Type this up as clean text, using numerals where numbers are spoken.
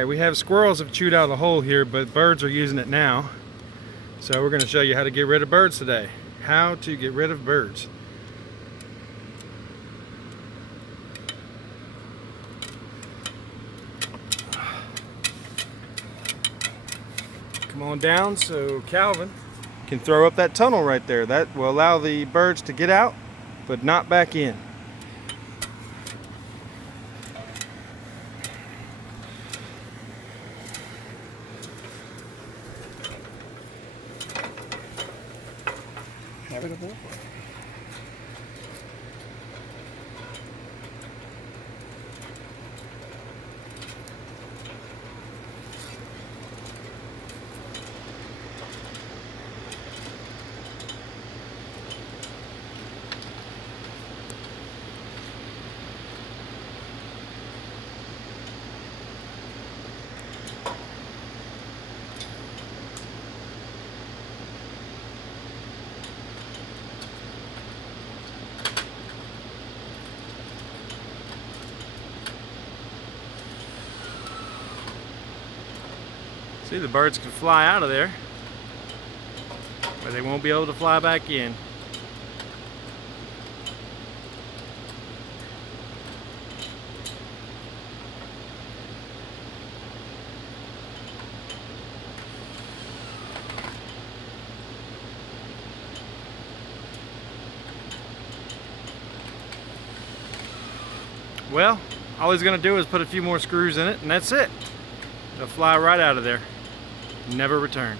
Alright, we have squirrels have chewed out the hole here, but birds are using it now. So we're going to show you how to get rid of birds today. How to get rid of birds. Come on down so Calvin can throw up that tunnel right there. That will allow the birds to get out, but not back in. Habitable. See, the birds can fly out of there, but they won't be able to fly back in. Well, all he's going to do is put a few more screws in it, and that's it. They'll fly right out of there. Never return.